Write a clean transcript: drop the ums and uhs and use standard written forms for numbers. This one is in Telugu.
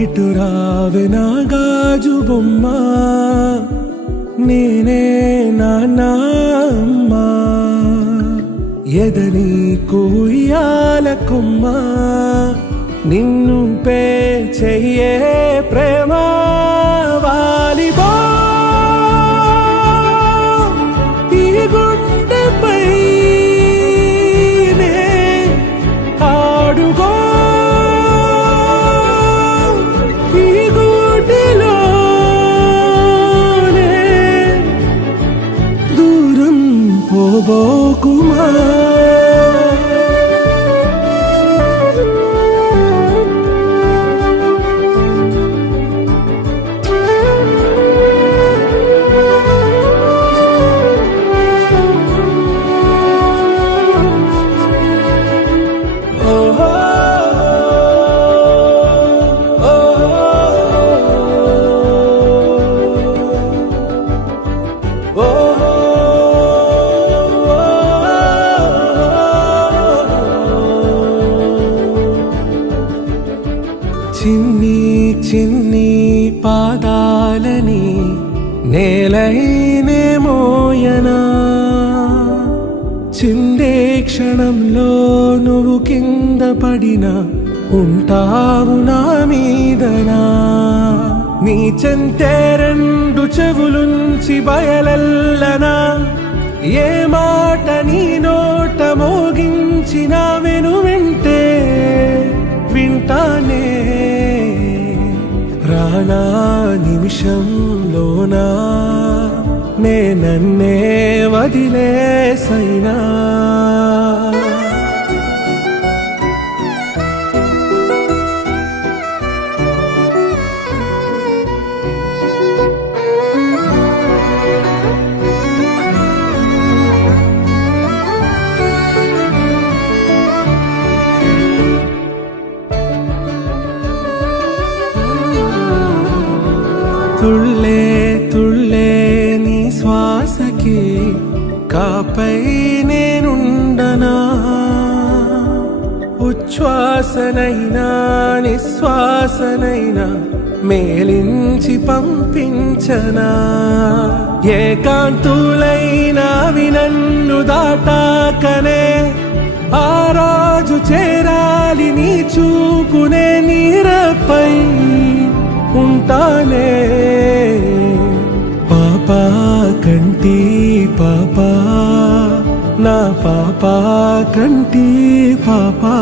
ఇటు రావే నా గాజు బొమ్మ, నేనే నాన్న అమ్మ, ఎదని కుయ్యాల కొమ్మ, నిన్ను పే చెయ్యే ప్రేమ వాలిబో ఈ గుండెపై ఆడుగో ఈ గుడిలోనే దూరం పోబోకుమా. చిన్ని చిన్ని పాదాలని నేలైనే మోయనా, చిందే క్షణంలో నువ్వు కింద పడినా ఉంటావు నా మీదనా. నీ చెంతే రెండు చెవులుంచి బయలెల్లనా, ఏ మాట నీ నోట మోగించిన వెను వింటే వింటానే. రానా నిమిషంలోనా నే నన్నే వదిలేసైనా. తుళ్ళే తుళ్ళే నీ శ్వాసకి కాపై నేనుండనా, ఉచ్ఛ్వాసనైనా నిశ్వాసనైనా మేలించి పంపించనా. ఏకాంతులైనా నన్ను దాటాకనే ఆ రోజు చేరాలి నీ చూపునే నీరపై ఉంటానే. పాపా కంటి పాపా, నా పాపా కంటి పాపా.